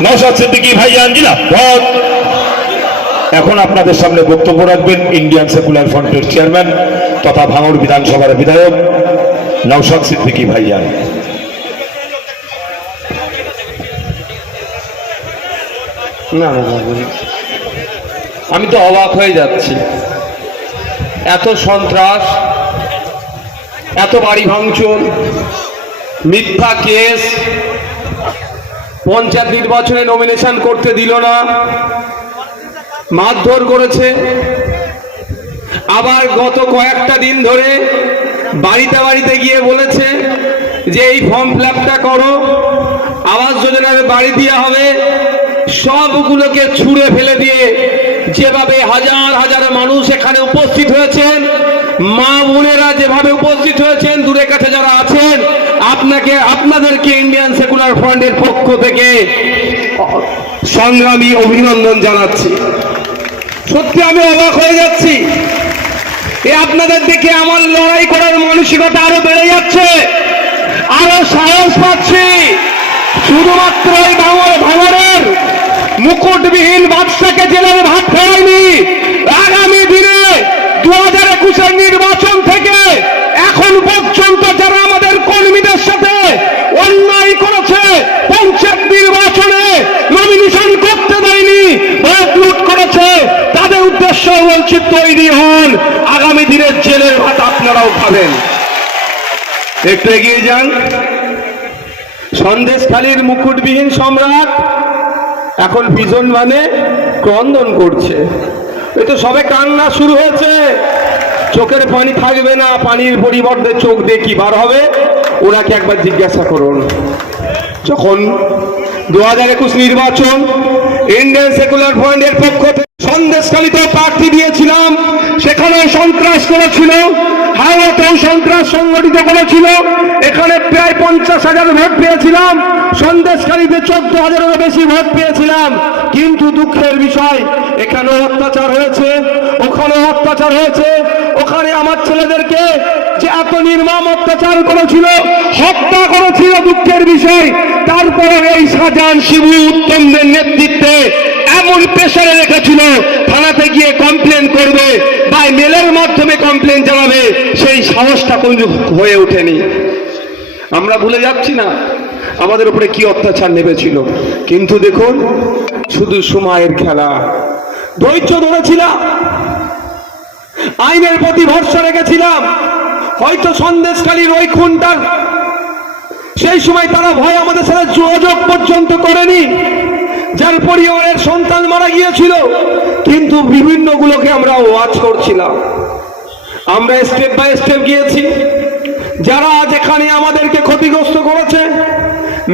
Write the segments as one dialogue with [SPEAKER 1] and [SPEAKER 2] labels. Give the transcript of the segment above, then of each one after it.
[SPEAKER 1] নৌসাদ সিদ্দিকী ভাইজান জিন্দাবাদ এখন আপনাদের সামনে বক্তব্য রাখবেন ইন্ডিয়ান সেকুলার ফ্রন্টের চেয়ারম্যান তথা ভাঙড় বিধানসভার বিধায়ক নৌসাদ সিদ্দিকী
[SPEAKER 2] না না না। আমি তো অবাক হয়ে যাচ্ছি। এত সন্ত্রাস, এত বাড়ি ভাঙচুর, মিথ্যা কেস পঞ্চায়েত নির্বাচনে নমিনেশন করতে দিল না, মারধর করেছে। আবার গত কয়েকটা দিন ধরে বাড়িতে বাড়িতে গিয়ে বলেছে যে এই ফর্ম ফিল করো, আবাস যোজনার বাড়ি দেওয়া হবে সবগুলোকে ছুঁড়ে ফেলে দিয়ে যেভাবে হাজার হাজার মানুষ এখানে উপস্থিত হয়েছেন, মা বোনেরা যেভাবে উপস্থিত হয়েছেন দূরে কাছে যারা আছেন, আপনাকে, আপনাদেরকে ইন্ডিয়ান সেকুলার ফ্রন্টের পক্ষ থেকে সংগ্রামী অভিনন্দন জানাচ্ছি। সত্যি আমি অবাক হয়ে যাচ্ছি। এ আপনাদের দেখে আমার লড়াই করার মানসিকতা আরও বেড়ে যাচ্ছে, আরও সাহস পাচ্ছি। শুধুমাত্র এই ভাঙর ভাঙরের মুকুটবিহীন বাদশাকে জেলার ভাত ফেরায়নি। আগামী দিনে দু হাজার একুশের নির্বাচন থেকে এখন পর্যন্ত যারা আমাদের কর্মীদের সাথে অন্যায় করেছে, পঞ্চায়েত নির্বাচনে নমিনেশন করতে দেয়নি ভোট লুট করেছে, তাদের উদ্দেশ্য বলছি তৈরি হন। আগামী দিনের জেলের ভাত আপনারাও খাবেন। একটু এগিয়ে যান। সন্দেশখালীর মুকুটবিহীন সম্রাট এখন বিজন মানে ক্রন্দন করছে। এ তো সবে কান্না শুরু হয়েছে। চোখের পানি থাকবে না, পানির পরিবর্তে চোখ দিয়ে কি বার হবে? ওনাকে একবার জিজ্ঞাসা করুন। যখন দু হাজার একুশ নির্বাচন ইন্ডিয়ান সেকুলার ফ্রন্টের পক্ষ থেকে সন্দেশকালীতে প্রার্থী দিয়েছিলাম। সেখানে সন্ত্রাস করেছিল হাওড়াতেও সন্ত্রাস সংগঠিত করেছিল। এখানে প্রায় পঞ্চাশ হাজার ভোট পেয়েছিলাম। সন্দেশকারীতে চোদ্দ হাজারেরও বেশি ভোট পেয়েছিলাম। কিন্তু দুঃখের বিষয়, এখানেও অত্যাচার হয়েছে, ওখানেও অত্যাচার হয়েছে। ওখানে আমার ছেলেদেরকে যে এত নির্মম অত্যাচার করেছিল, হত্যা করেছিল দুঃখের বিষয়। তারপরে এই সাজান শিবু উত্তমদের নেতৃত্বে এমন প্রেশারে রেখেছিল। থানাতে গিয়ে কমপ্লেন করবে, বা মেলের মাধ্যমে কমপ্লেন জানাবে, সেই সাহসটা কোন হয়ে ওঠেনি। আমরা ভুলে যাচ্ছি না, আমাদের উপরে কি অত্যাচার নেমেছিল। কিন্তু দেখুন, শুধু সময়ের খেলা। ধৈর্য ধরেছিলাম। আইনের প্রতি ভরসা রেখেছিলাম। হয়তো সন্দেশকালীর ওই খুনটার। সেই সময় তারা ভয় আমাদের সাথে যোগাযোগ পর্যন্ত করেনি। যার পরিবারের সন্তান মারা গিয়েছিল, কিন্তু বিভিন্ন গুলোকে আমরা ওয়াচ করছিলাম। আমরা স্টেপ বাই স্টেপ গিয়েছি। যারা আজ এখানে আমাদেরকে ক্ষতিগ্রস্ত করেছে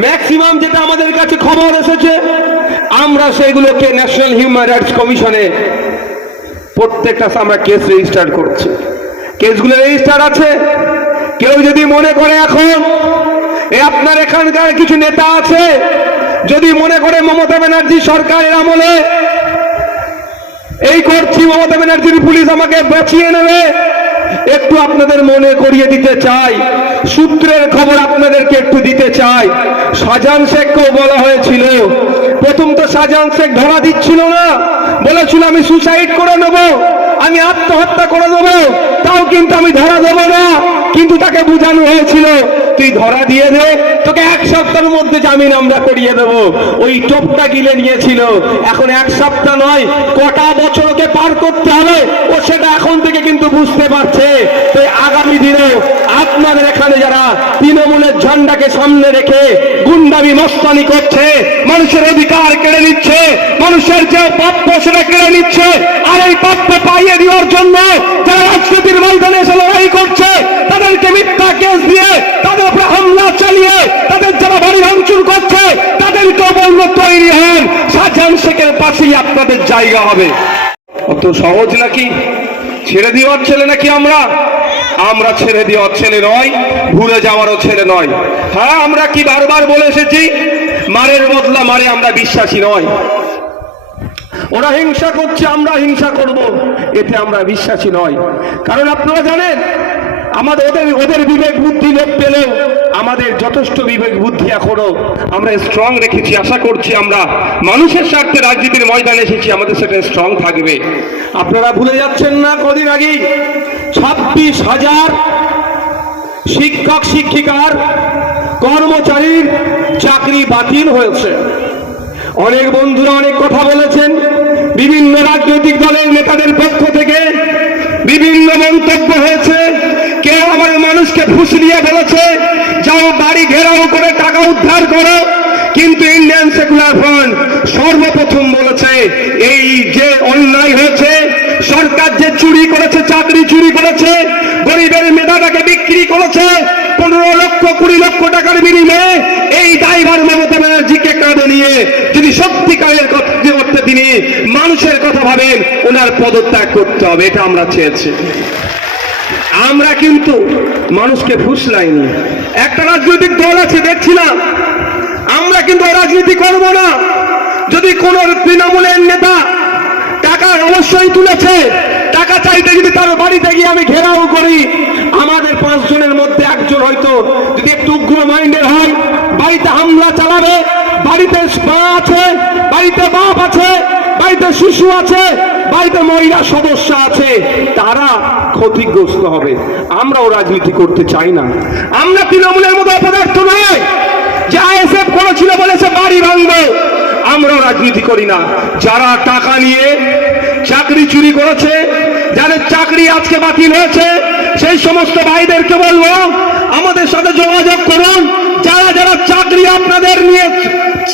[SPEAKER 2] ম্যাক্সিমাম যেটা আমাদের কাছে খবর এসেছে, আমরা সেগুলোকে ন্যাশনাল হিউম্যান রাইটস কমিশনে প্রত্যেকটা আমরা কেস রেজিস্টার করছি। কেসগুলো রেজিস্টার আছে। কেউ যদি মনে করে এখন আপনার এখানকার কিছু নেতা আছে যদি মনে করে মমতা ব্যানার্জি সরকারের আমলে, এই করছি মমতা ব্যানার্জির পুলিশ আমাকে বাঁচিয়ে নেবে, একটু আপনাদের মনে করিয়ে দিতে চাই, সূত্রের খবর আপনাদেরকে একটু দিতে চাই। শাহজাহান শেখকেও বলা হয়েছিল, প্রথম তো শাহজাহান শেখ ধরা দিচ্ছিল না, বলেছিল আমি সুসাইড করে নেব, আমি আত্মহত্যা করে দেবো তাও কিন্তু আমি ধরা দেবো না, কিন্তু তাকে বোঝানো হয়েছিল তুই ধরা দিয়ে দে, তোকে এক সপ্তাহের মধ্যে জামিন আমরা করিয়ে দেব। ওই টোপটা গিলে নিয়েছিল। এখন এক সপ্তাহ নয়, কটা বছর ওকে পার করতে হবে, ও সেটা এখন থেকে কিন্তু বুঝতে পারছে। তো আগামী দিনে আপনাদের এখানে যারা তৃণমূলের ঝান্ডাকে সামনে রেখে গুন্ডামি মস্তানি করছে, মানুষের অধিকার কেড়ে নিচ্ছে, মানুষের যে প্রাপ্য সেটা কেড়ে নিচ্ছে, আর এই প্রাপ্য পাইয়ে দেওয়ার জন্য যারা রাজনীতির ময়দানে এসে লড়াই করছে, তাদেরকে মিথ্যা কেস দিয়ে তাদের উপরে হামলা চালিয়ে তাদের যারা বাড়ি ভাঙচুর করছে তাদেরকেও বলল তৈরি হন। শাহজাহান শেখের পাশেই আপনাদের জায়গা হবে। অত সহজ নাকি? ছেড়ে দেওয়ার ছেলে নাকি আমরা? আমরা ছেড়ে দেওয়ার ছেলে নয়, ভুলে যাওয়ারও ছেলে নয়। হ্যাঁ আমরা কি বারবার বলে এসেছি? মারের বদলা মারে আমরা বিশ্বাসী নয়। ওরা হিংসা করছে, আমরা হিংসা করব, এতে আমরা বিশ্বাসী নয়। কারণ আপনারা জানেন আমাদের ওদের ওদের বিবেক বুদ্ধি লোপ পেলেও আমাদের যথেষ্ট বিবেক বুদ্ধি এখনও আমরা স্ট্রং রেখেছি, আশা করছি আমরা। মানুষের স্বার্থে রাজনীতির ময়দানে এসেছি, আমাদের সেটা স্ট্রং থাকবে। আপনারা ভুলে যাচ্ছেন না, কদিন আগেই ছাব্বিশ হাজার শিক্ষক, শিক্ষিকার, কর্মচারীর চাকরি বাতিল হয়েছে। অনেক বন্ধুরা অনেক কথা বলেছেন, বিভিন্ন রাজনৈতিক দলের নেতাদের পক্ষ থেকে বিভিন্ন মন্তব্য হয়েছে। কেউ আমার মানুষকে ফুসলিয়ে বলেছে যাও বাড়ি ঘেরাও করে টাকা উদ্ধার করো। কিন্তু ইন্ডিয়ান সেকুলার ফ্রন্ট সর্বপ্রথম বলেছে, এই যে অন্যায় হয়েছে, সরকার যে চুরি করেছে, চাকরি চুরি করেছে, গরিবের মেধাটাকে বিক্রি করেছে, পনেরো লক্ষ, কুড়ি লক্ষ টাকার বিনিময়ে এই ড্রাইভার মমতা ব্যানার্জিকে কাঁধে নিয়ে যদি সত্যিকারের কথা করতে তিনি মানুষের কথা ভাবেন, ওনার পদত্যাগ করতে হবে, এটা আমরা চেয়েছি। আমরা কিন্তু মানুষকে ফুসলাইনি। একটা রাজনৈতিক দল আছে, দেখছিলাম। আমরা কিন্তু রাজনীতি করব না। যদি কোন তৃণমূলের নেতা টাকা অবশ্যই তুলেছে, টাকা চাইতে যদি তার বাড়িতে গিয়ে আমি ঘেরাও করি, আমাদের পাঁচজনের মধ্যে একজন হয়তো যদি একটু উগ্র মাইন্ডের হয়, বাড়িতে হামলা চালাবে, বাড়িতে মা আছে, বাড়িতে বাপ আছে বাড়িতে শিশু আছে, বাড়িতে মহিলা সদস্য আছে, তারা ক্ষতিগ্রস্ত হবে। আমরাও রাজনীতি করতে চাই না। আমরা তৃণমূলের মতো অপদার্থ নয় যে আইএসএফ করেছিল বলেছে বাড়ি ভাঙবো। আমরাও রাজনীতি করি না। যারা টাকা নিয়ে চাকরি চুরি করেছে, যাদের চাকরি আজকে বাতিল হয়েছে, সেই সমস্ত ভাইদেরকে বলব, আমাদের সাথে যোগাযোগ করুন। যারা যারা চাকরি আপনাদের নিয়ে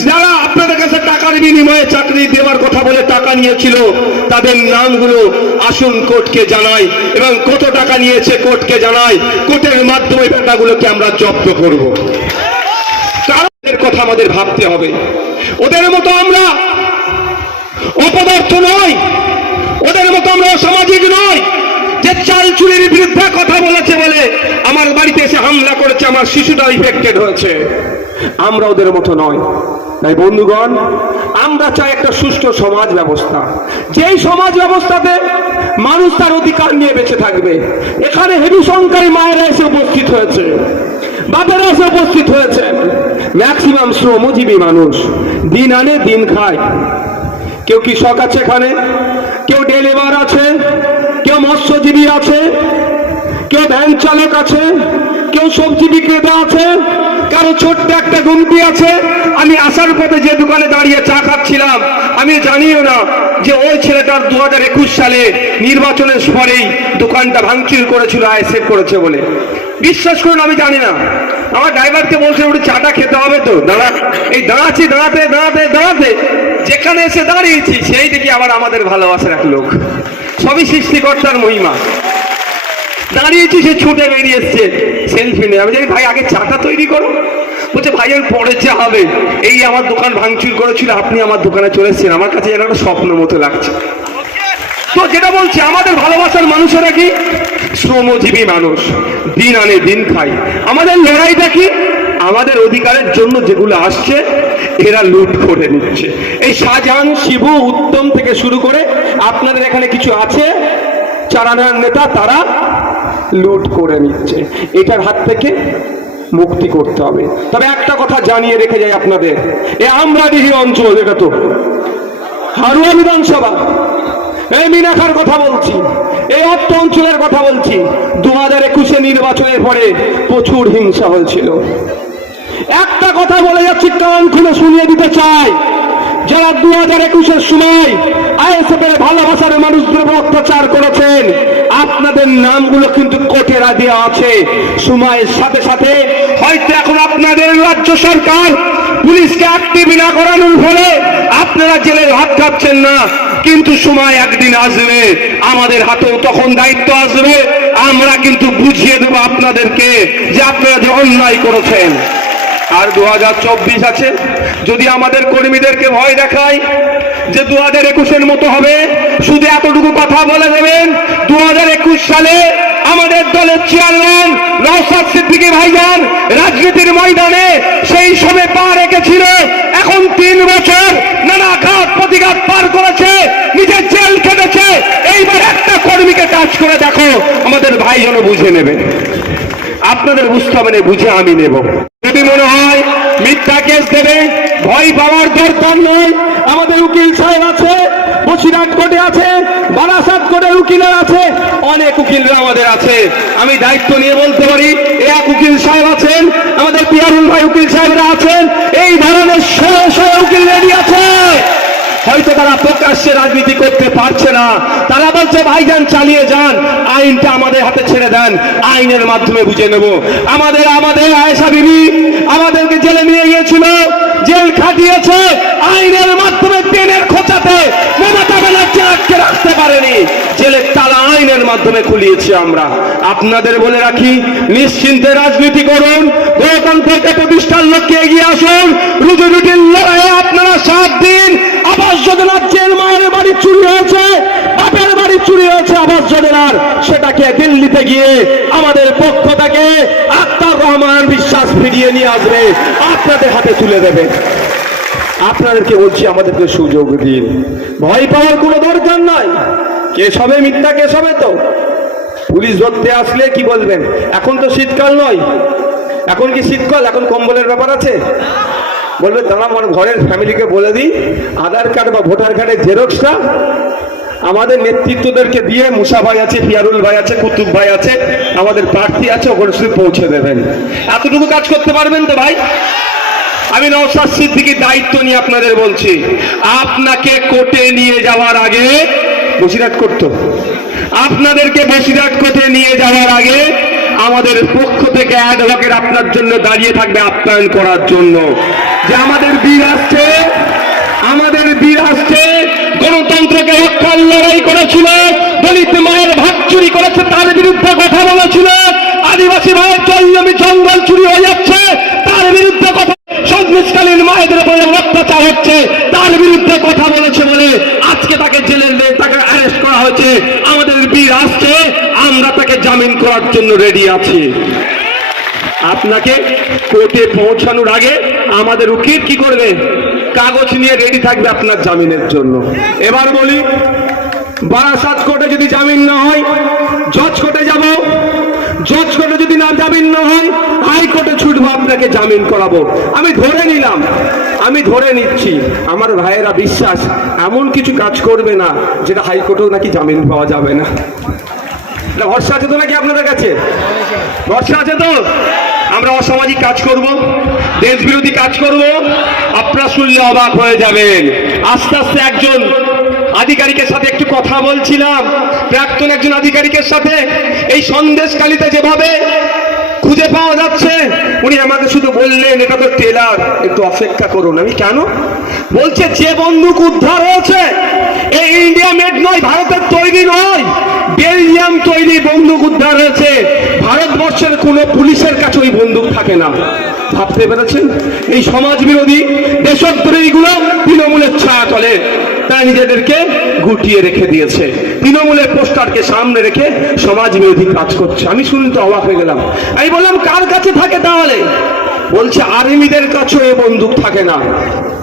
[SPEAKER 2] যারা আপনাদের কাছে টাকার বিনিময়ে চাকরি দেওয়ার কথা বলে টাকা নিয়েছিল, তাদের নামগুলো আসুন কোর্টকে জানাই এবং কত টাকা নিয়েছে কোর্টকে জানাই। কোর্টের মাধ্যমে টাকাগুলোকে আমরা জব্দ করব। কারণের কথা আমাদের ভাবতে হবে। ওদের মতো আমরা অপদার্থ নয় চুরির বিরুদ্ধে কথা বলেছে বলে আমার বাড়িতে এসে হামলা করেছে, আমার শিশুটা ইফেক্টেড হয়েছে। আমরা ওদের মতো নয় তাই বন্ধুগণ, আমরা চাই একটা সুষ্ঠু সমাজ ব্যবস্থা। যেই সমাজ ব্যবস্থাতে মানুষ তার অধিকার নিয়ে বেঁচে থাকবে, এখানে হেবি সংখ্যায় মায়েরা এসে উপস্থিত হয়েছে বাবারা এসে উপস্থিত হয়েছে। ম্যাক্সিমাম শ্রমজীবী মানুষ, দিন আনে দিন খায়। কেউ কৃষক আছে এখানে, কেউ ডেলিভার আছে কেউ মৎস্যজীবী আছে? কেউ ভ্যান চালক আছে? কেউ সবজি বিক্রেতা আছে? কারও ছোট্ট একটা গুমটি আছে? আমি আসার পথে যে দোকানে দাঁড়িয়ে চা খাচ্ছিলাম, আমি জানিও না যে ওই ছেলেটার দু হাজার একুশ সালে নির্বাচনের পরেই দোকানটা ভাঙচুর করেছিল আইসেফ করেছে বলে। বিশ্বাস করুন, আমি জানি না। আমার ড্রাইভারকে বলছে ওটা চাটা খেতে হবে তো, দাঁড়া। এই দাঁড়াচ্ছি, দাঁড়াতে দাঁড়াতে দাঁড়াতে, যেখানে এসে দাঁড়িয়েছি সেই দেখি আবার আমাদের ভালোবাসার এক লোক। সবই সৃষ্টিকর্তার মহিমা। দাঁড়িয়েছি, সে ছুটে বেরিয়ে এসছে সেলফি নেই আমি জানি ভাই, আগে চাটা তৈরি করো। বলছে, ভাই আমি পরে যা হবে। এই আমার দোকান ভাঙচুর করেছিল, আপনি আমার দোকানে চলে এসেছেন। আমার কাছে যেন একটা স্বপ্ন মতো লাগছে। তো যেটা বলছি, আমাদের ভালোবাসার মানুষেরা কি? শ্রমজীবী মানুষ। দিন আনে দিন খায়। আমাদের লড়াইটা কি? আমাদের অধিকারের জন্য যেগুলো আসছে, এরা লুট করে নিচ্ছে। এই শাহজাহান শিবু উত্তম থেকে শুরু করে আপনাদের এখানে কিছু আছে চারানার নেতা তারা লুট করে নিচ্ছে। এটার হাত থেকে মুক্তি করতে হবে। তবে একটা কথা জানিয়ে রেখে যাই আপনাদের। এ আমরাডিহি অঞ্চল, এটা তো হারুয়া বিধানসভা। এই মিনাখার কথা বলছি এই অর্থ অঞ্চলের কথা বলছি। দু হাজার একুশে নির্বাচনের পরে প্রচুর হিংসা হয়েছিল। একটা কথা বলে যাচ্ছি, কান খুলে শুনিয়ে দিতে চাই। যারা দু হাজার একুশের সময় আইএসএফ এর ভালোবাসার মানুষদের উপর অত্যাচার করেছেন, আপনাদের নামগুলো কিন্তু কোর্টে দেওয়া আছে। সময়ের সাথে সাথে হয়তো এখন আপনাদের রাজ্য সরকার পুলিশকে অ্যাক্টিভ না করানোর ফলে আপনারা জেলের হাত খাচ্ছেন না। কিন্তু সময় একদিন আসবে, আমাদের হাতেও তখন দায়িত্ব আসবে। আমরা কিন্তু বুঝিয়ে দেবো আপনাদেরকে যে আপনারা যে অন্যায় করেছেন। আর দু হাজার চব্বিশ আছে। যদি আমাদের কর্মীদেরকে ভয় দেখায় যে দু হাজার একুশের মতো হবে, শুধু এতটুকু কথা বলে দেবেন দু হাজার একুশ সালে আমাদের দলের চেয়ারম্যান নওসাদ সিদ্দিকী ভাইজান রাজনীতির ময়দানে সেই সময় পা রেখেছিল। এখন তিন বছর নানা ঘাত প্রতিঘাত পার করেছে, নিজের জেল কেটেছে এইবার একটা কর্মীকে কাজ করে দেখো, আমাদের ভাই যেন বুঝে নেবে। আপনাদের বুঝতে হবে বুঝে আমি নেব। যদি মনে হয় মিথ্যা কেস দেবে, ভয় পাওয়ার দরকার নয়। আমাদের উকিল সাহেব আছে, বসিরহাট কোর্টে আছে, বারাসাত কোর্টের উকিলের আছে, অনেক উকিলরা আমাদের আছে। আমি দায়িত্ব নিয়ে বলতে পারি, এক উকিল সাহেব আছেন, আমাদের পিয়ারুল ভাই উকিল সাহেবরা আছেন, এই ধরনের শয়ে শয়ে উকিল রেডি আছে। হয়তো তারা প্রকাশ্যে রাজনীতি করতে পারছে না। তারা বলছে, ভাইজান, চালিয়ে যান। আইনটা আমাদের হাতে ছেড়ে দেন। আইনের মাধ্যমে বুঝে নেব। আমাদের আমাদের আয়েশা বিবি আমাদেরকে জেলে নিয়ে গিয়েছিল, জেল খাটিয়েছে। আইনের মাধ্যমে পেনের খোঁচাতে মমতা ব্যানার্জি আটকে রাখতে পারেনি। জেলের তালা আইনের মাধ্যমে খুলিয়েছি আমরা। আপনাদের বলে রাখি, নিশ্চিন্তে রাজনীতি করুন, গণতন্ত্রকে প্রতিষ্ঠার লক্ষ্যে এগিয়ে আসুন রুটি লড়াইয়ে আপনারা সাত দিন আবাস যোজনার জেল মায়ের বাড়ি চুরি হয়েছে, বাপের বাড়ি চুরি হয়েছে আবাস যোজনার। সেটাকে দিল্লিতে গিয়ে আমাদের পক্ষ থেকে আক্তার রহমান বিশ্বাস ফিরিয়ে নিয়ে আসবে। আপনাদের হাতে তুলে দেবে। আপনাদেরকে বলছি, আমাদেরকে সুযোগ দিন। ভয় পাওয়ার কোনো দরকার নাই। কে সবে মিথ্যা, কে সবে তো? পুলিশ ধরতে আসলে কি বলবেন? এখন তো শীতকাল নয়। এখন কি শীতকাল? এখন কম্বলের ব্যাপার আছে? বলবে দাঁড়া আমার ঘরের ফ্যামিলিকে বলে দিই, আধার কার্ড বা ভোটার কার্ডের জেরক্সটা আমাদের নেতৃত্বদেরকে দিয়ে মুসা ভাই আছে, পিয়ারুল ভাই আছে, কুতুব ভাই আছে, আমাদের প্রার্থী আছে, ওখানে শুধু পৌঁছে দেবেন। এতটুকু কাজ করতে পারবেন তো ভাই? আমি নওশাদ সিদ্দিকির দায়িত্ব নিয়ে আপনাদের বলছি, আপনাকে কোর্টে নিয়ে যাওয়ার আগে, বসিরহাট করতো আপনাদেরকে বসিরহাট কোর্টে নিয়ে যাওয়ার আগে আমাদের পক্ষ থেকে অ্যাডভোকেট আপনার জন্য দাঁড়িয়ে থাকবে আপ্যায়ন করার জন্য। যে আমাদের বীর আসছে, আমাদের বীর আসছে, গণতন্ত্রকে রক্ষার লড়াই করেছিল, দলিত মায়ের ভাগ চুরি করেছে, তার বিরুদ্ধে কথা বলেছিল, আদিবাসী ভাইয়ের জমি জঙ্গল চুরি হয়ে যাচ্ছে, তার বিরুদ্ধে কথা সন্দেশকালীন মায়েদের উপরে অত্যাচার হচ্ছে, তার বিরুদ্ধে কথা বলেছে বলে আজকে তাকে জেলে নিয়ে তাকে অ্যারেস্ট করা হয়েছে। আমাদের বীর আসছে জামিন করার জন্য রেডি আছি। আপনাকে কোর্টে পৌঁছানোর আগে আমাদের উকিল কি করবে? কাগজ নিয়ে রেডি থাকবে আপনার জামিনের জন্য। এবার বলি, বারাসাত কোর্টে যদি জামিন না হয়, জজ কোর্টে যাব। জজ কোর্টে যদি না জামিন না হয় হাইকোর্টে ছুটবো, আপনাকে জামিন করাবো। আমি ধরে নিলাম, আমি ধরে নিচ্ছি, আমার ভাইয়েরা বিশ্বাস, এমন কিছু কাজ করবে না, যেটা হাইকোর্টেও নাকি জামিন পাওয়া যাবে না। এটা ভরসা আছে তো নাকি আপনাদের কাছে? ভরসা আছে তো? আমরা অসামাজিক কাজ করব দেশ বিরোধী কাজ করব, আপনারা শুনলে অবাক হয়ে যাবেন। আস্তে আস্তে একজন আধিকারিকের সাথে একটু কথা বলছিলাম, প্রাক্তন একজন আধিকারিকের সাথে। এই সন্দেশকালীতে যেভাবে খুঁজে পাওয়া যাচ্ছে। উনি আমাকে শুধু বললেন, এটা তো টেলার, একটু অপেক্ষা করুন। আমি, কেন? বলছে, যে বন্দুক উদ্ধার হয়েছে এই ইন্ডিয়া মেড নয়, ভারতের তৈরি নয়, বেলজিয়াম তৈরি বন্দুক উদ্ধার হয়েছে। ভারতবর্ষের কোনো পুলিশের কাছে ওই বন্দুক থাকে না। ভাবতে পেরেছেন? এই সমাজ বিরোধী দেশদ্রোহীগুলো তৃণমূলের ছায়া তলে। তারা নিজেদেরকে গুটিয়ে রেখে দিয়েছে। তৃণমূলের পোস্টারকে সামনে রেখে সমাজ বিরোধী কাজ করছে। আমি শুনতে অবাক হয়ে গেলাম। আমি বললাম, কার কাছে থাকে তাহলে? বলছে, আর্মিদের কাছেও বন্দুক থাকে না।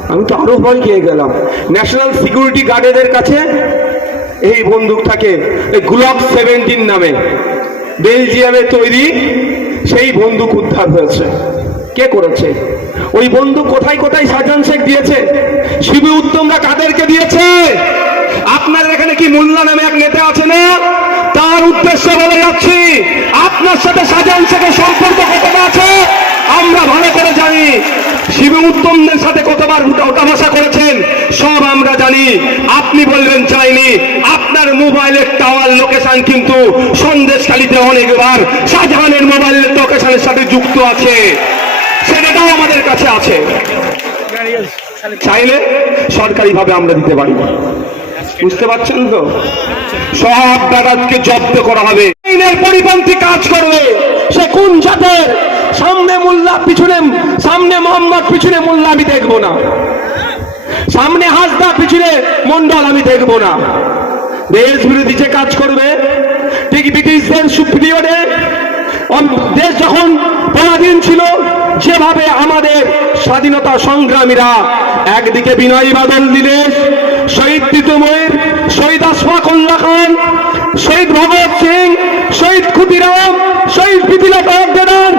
[SPEAKER 2] আমি তো আরও ভয় খেয়ে গেলাম। ন্যাশনাল সিকিউরিটি গার্ডেদের কাছে এই বন্দুক থাকে। এই গ্লক সেভেন্টিন নামে। বেলজিয়ামে তৈরি সেই বন্দুক উদ্ধার হয়েছে। কে করেছে? ওই বন্ধু কোথায় কোথায় সাজান শেখ দিয়েছে? শিবু উত্তমরা কাদেরকে দিয়েছে? আপনার এখানে কি মোল্লা নামে এক নেতা আছে না? তার উদ্দেশ্য বলে যাচ্ছি, আপনার সাথে সাজান শেখের সম্পর্ক কতটা আছে? আমরা ভালো করে জানি। শিব উত্তমদের সাথে কতবার ওঠাবসা করেছেন, সব আমরা জানি। আপনি বলবেন চাইনি, আপনার মোবাইলের টাওয়ার লোকেশন কিন্তু সন্দেশখালিতে অনেকবার শাহজাহানের মোবাইলের লোকেশনের সাথে যুক্ত আছে। সেটাও আমাদের কাছে আছে। চাইলে সরকারিভাবে আমরা দিতে পারি। বুঝতে পারছেন তো? সব ব্যাটাজকে জব্দ করা হবে। আইনের পরিপন্থী কাজ করবে। সে কোন জাতের? সামনে মোল্লা, পিছনে সামনে মোহাম্মদ, পিছনে মোল্লা আমি দেখব না। সামনে হাসদা, পিছনে মন্ডল আমি দেখব না। দেশ বিরোধী যে কাজ করবে, ঠিক ব্রিটিশদের সুপ্রিয়রে দেশ যখন পরাধীন ছিল, যেভাবে আমাদের স্বাধীনতা সংগ্রামীরা একদিকে বিনয়ী বাদল দিনেশ শহীদ তিতুময়ের শহীদ আশফাক উল্লাহ খান, শহীদ ভগৎ সিং, শহীদ ক্ষুদিরাম, শহীদ প্রীতিলতা দেদাস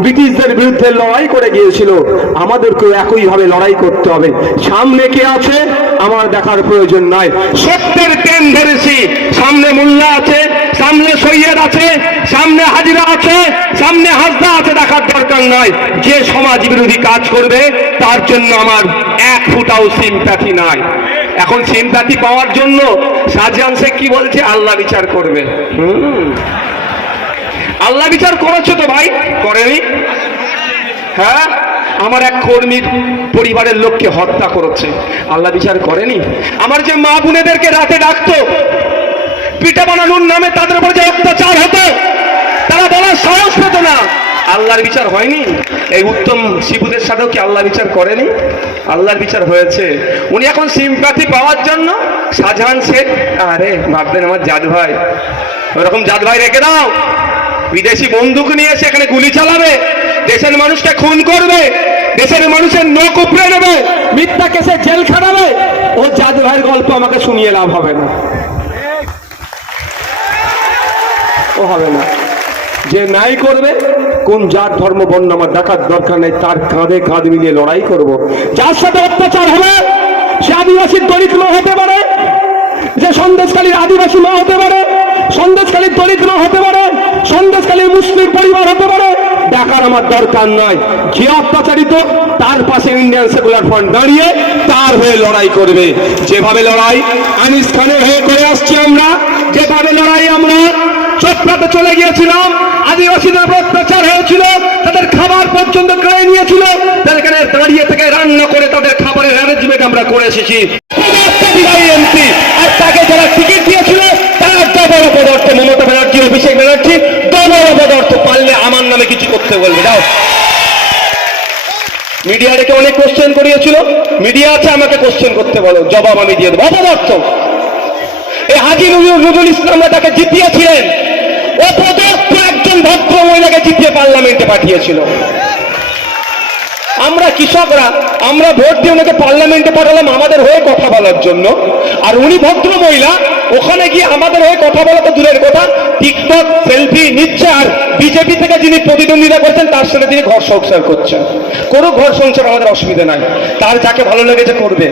[SPEAKER 2] ব্রিটিশদের বিরুদ্ধে লড়াই করে গিয়েছিল। আমাদেরকেও একইভাবে লড়াই করতে হবে। সামনে কে আছে? আমার দেখার প্রয়োজন নাই। সত্যের ট্রেন ধরেছি। সামনে মোল্লা আছে সামনে সৈয়দ আছে, সামনে হাজিরা আছে, সামনে হাসদা আছে, দেখার দরকার নয় যে সমাজ বিরোধী কাজ করবে, তার জন্য আমার এক ফুটাও সিম্প্যাথি নাই। এখন সিম্প্যাথি পাওয়ার জন্য শাহজাহান শেখ কি বলছে? আল্লাহ বিচার করবে। আল্লাহ বিচার করেছ তো ভাই? করেনি? হ্যাঁ? আমার এক কর্মীর পরিবারের লোককে হত্যা করেছে। আল্লাহ বিচার করেনি? আমার যে মা বোনেদেরকে রাতে ডাকতো পিঠা বানানোর নামে তাদের উপর যে অত্যাচার হতো, তারা বলার সাহস পেত না। আল্লাহর বিচার হয়নি। এই উত্তম শিবুদের সাথেও কি আল্লাহ বিচার করেনি? আল্লাহর বিচার হয়েছে। উনি এখন সিম্প্যাথি পাওয়ার জন্য শাহজাহান শেখ। আরে, ভাববেন আমার জাদ ভাই। ওরকম জাদ ভাই রেখে দাও। বিদেশি বন্দুক নিয়ে এসে এখানে গুলি চালাবে। দেশের মানুষকে খুন করবে। দেশের মানুষের নখ উপড়ে নেবে। মিথ্যা কেসে জেল খাটাবে। ও জাদু ভাইয়ের গল্প আমাকে শুনিয়ে লাভ হবে না। ও হবে না। যে নাই করবে, কোন জাত, ধর্ম, বর্ণ আমার দেখার দরকার নেই, তার কাঁধে কাঁধ মিলিয়ে লড়াই করব। যার সাথে অত্যাচার হবে, সে আদিবাসীর দলিত মা হতে পারে, যে সন্দেশকালীর আদিবাসী মা হতে পারে সন্দেশকালীর মা হতে পারে সন্দেশকালীর মুসলিম পরিবার হতে পারে, দেখার আমার দরকার নয় যে অত্যাচারিত, তার পাশে ইন্ডিয়ান সেকুলার ফ্রন্ট দাঁড়িয়ে তার হয়ে লড়াই করবে। যেভাবে লড়াই আনিস খানের হয়ে করে আসছি আমরা, যেভাবে লড়াই আমরা চোপড়াতে চলে গিয়েছিলাম। আদিবাসীদের উপর অত্যাচার হয়েছিল, তাদের খাবার পর্যন্ত কেড়ে নিয়েছিল। তাদেরকে দাঁড়িয়ে থেকে রান্না করে তাদের খাবারের অ্যারেঞ্জমেন্ট আমরা করে এসেছি। আর তাকে যারা টিকিট দিয়েছিল, তারা ডবল পদার্থ, মমতা ব্যানার্জি, অভিষেক ব্যানার্জি ডবল পদার্থ পারলে আমার নামে কিছু করতে বলবে। যাও। মিডিয়া ডেকে অনেক কোশ্চেন করিয়েছিল। মিডিয়া আছে, আমাকে কোশ্চেন করতে বলো। জবাব আমি দিয়ে দেবো। অপদার্থ। এই হাজি নজরুল ইসলামরা তাকে জিতিয়েছিলেন। ভদ্র মহিলাকে জিতিয়ে পার্লামেন্টে পাঠিয়েছিল। আমরা কৃষকরা, আমরা ভোট দিয়ে ওনাকে পার্লামেন্টে পাঠালাম আমাদের হয়ে কথা বলার জন্য। আর উনি ভদ্র মহিলা, ওখানে গিয়ে আমাদের হয়ে কথা বলা তো দূরের কথা। টিকটক, সেলফি নিচ্ছে আর বিজেপি থেকে যিনি প্রতিদ্বন্দ্বিতা করছেন, তার সাথে তিনি ঘর সংসার করছেন। কোনো ঘর সংসার আমাদের অসুবিধা নাই। তার যাকে ভালো লেগেছে করবে।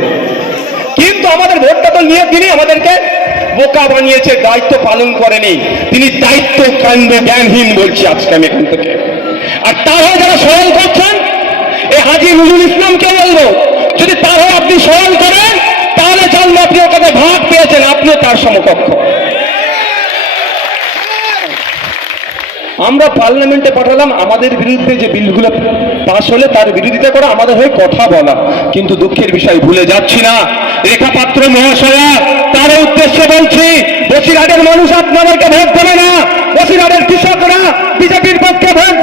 [SPEAKER 2] কিন্তু আমাদের ভোটটা তো নিয়ে তিনি আমাদেরকে বোকা বানিয়েছে, দায়িত্ব পালন করেনি। তিনি দায়িত্ব কাণ্ড জ্ঞানহীন বলছি আজকে আমি এখান থেকে। আর তার হয়ে যারা স্মরণ করছেন এই হাজি নজরুল ইসলামকে বলব, যদি তার হয়ে আপনি স্মরণ করেন, তাহলে জানলে আপনি ওখানে ভাগ পেয়েছেন, আপনিও তার সমকক্ষ। আমরা পার্লামেন্টে পাঠালাম, আমাদের বিরুদ্ধে যে বিলগুলো পাশ হলে তার বিরোধিতা করা আমাদের হয়ে কথা বলা। কিন্তু দুঃখের বিষয়, ভুলে যাচ্ছি না। রেখা পাত্র মহাশয়া, তার উদ্দেশ্যে বলছি, বসিরহাটের মানুষ আপনাদেরকে ভোট দেবে না। বসিরহাটের কৃষকরা বিজেপির পক্ষে ভোট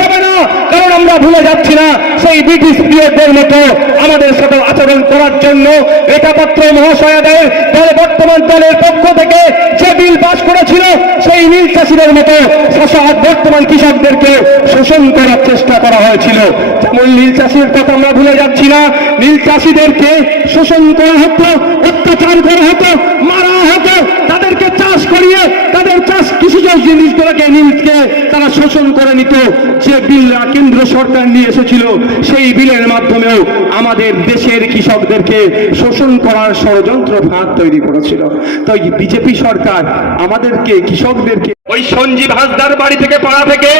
[SPEAKER 2] আমরা ভুলে যাচ্ছি না, সেই ব্রিটিশ পিরিয়ডদের মতো আমাদের সাথে আচরণ করার জন্য রেখাপাত্র মহাশয়াদের দল বর্তমান দলের পক্ষ থেকে যে বিল পাস করেছিল, সেই নীল চাষিদের মতো শাসক বর্তমান কৃষকদেরকে শোষণ করার চেষ্টা করা হয়েছিল। যেমন নীল চাষির কথা আমরা ভুলে যাচ্ছি না, নীল চাষিদেরকে শোষণ করা হতো, অত্যাচার করা হতো, মারা হতো চাষ করিয়ে তাদের চাষ কৃষিজ জিনিসগুলোকে নীলকে তারা শোষণ করে নিত। যে বিল কেন্দ্র সরকার নিয়ে এসেছিল, সেই বিলের মাধ্যমেও আমাদের দেশের কৃষকদেরকে শোষণ করার ষড়যন্ত্র ভাত তৈরি করেছিল। তাই বিজেপি সরকার আমাদেরকে, কৃষকদেরকে ওই সঞ্জীব হাসদার বাড়ি থেকে পাড়া থেকে,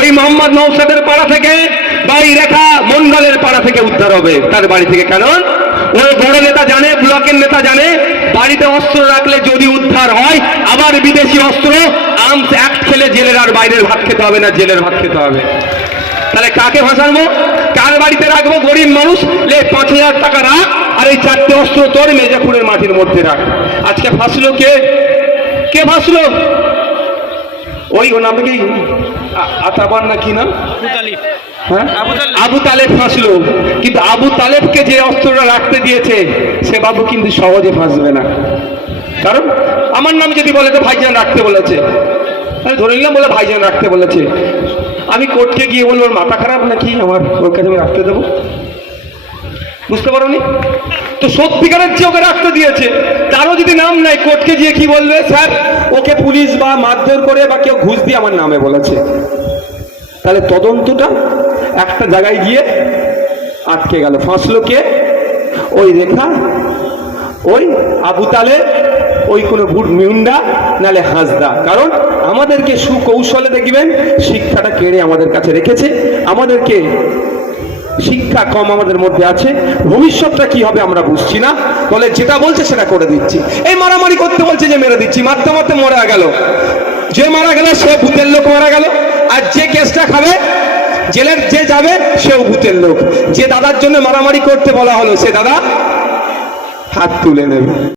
[SPEAKER 2] ওই মোহাম্মদ নৌসাদের পাড়া থেকে, বা রেখা মন্ডলের পাড়া থেকে উদ্ধার হবে, তার বাড়ি থেকে। কারণ ওই বড় নেতা জানে, ব্লকের নেতা জানে, বাড়িতে অস্ত্র রাখলে যদি উদ্ধার হয়, আবার বিদেশি অস্ত্র আর্মস অ্যাক্ট খেলে জেলের আর বাইরের ভাত খেতে হবে না, জেলের ভাত খেতে হবে। তাহলে কাকে ভাসাবো? কার বাড়িতে রাখব? গরিব মানুষ? লে, পাঁচ হাজার টাকা রাখ, আর এই চারটে অস্ত্র তোর মেজাপুরের মাটির মধ্যে রাখ। আজকে ফাঁসলো কে? কে ফাঁসলো ওই ও নাম কি? আ- আতাবার না কি নাম? হ্যাঁ? আবু তালেব ফাঁসলো। কিন্তু আবু তালেবকে যে অস্ত্রটা রাখতে দিয়েছে সে বাবু কিন্তু সহজে ফাঁসবে না। কারণ আমার নাম যদি বলে তো ভাইজান রাখতে বলেছে। আমি ধরে নিলাম বলে ভাইজান রাখতে বলেছে। আমি কোর্টকে গিয়ে বলব ওর মাথা খারাপ নাকি? আমার ওর কাছে আমি রাখতে দেবো। বুঝতে পারোনি? তো সত্যিকারের যে ওকে রাখতে দিয়েছে, তারও যদি নাম নাই, কোর্টকে গিয়ে কি বলবে? স্যার, ওকে পুলিশ বা মারধর করে বা কেউ ঘুষ দিয়ে আমার নামে বলেছে। তাহলে তদন্তটা একটা জায়গায় গিয়ে আটকে গেল। ফাঁসলো কে? ওই রেখা, ওই আবু তালে ওই কোনো ভুট মিউন্ডা নালে হাসদা। কারণ আমাদেরকে সুকৌশলে দেখবেন, শিক্ষাটা কেড়ে আমাদের কাছে রেখেছে। আমাদেরকে শিক্ষা কম আমাদের মধ্যে আছে, ভবিষ্যৎটা কি হবে আমরা বুঝছি না। বলে, যেটা বলছে সেটা করে দিচ্ছি। এই মারামারি করতে বলছে যে মেরে দিচ্ছি, মারতে মারতে মরা গেল। যে মারা গেল, সে ভূতের লোক মারা গেল। আর যে কেসটা খাবে, জেলের যে যাবে, সেও ভূতের লোক। যে দাদার জন্য মারামারি করতে বলা হলো, সে দাদা হাত তুলে নেবে।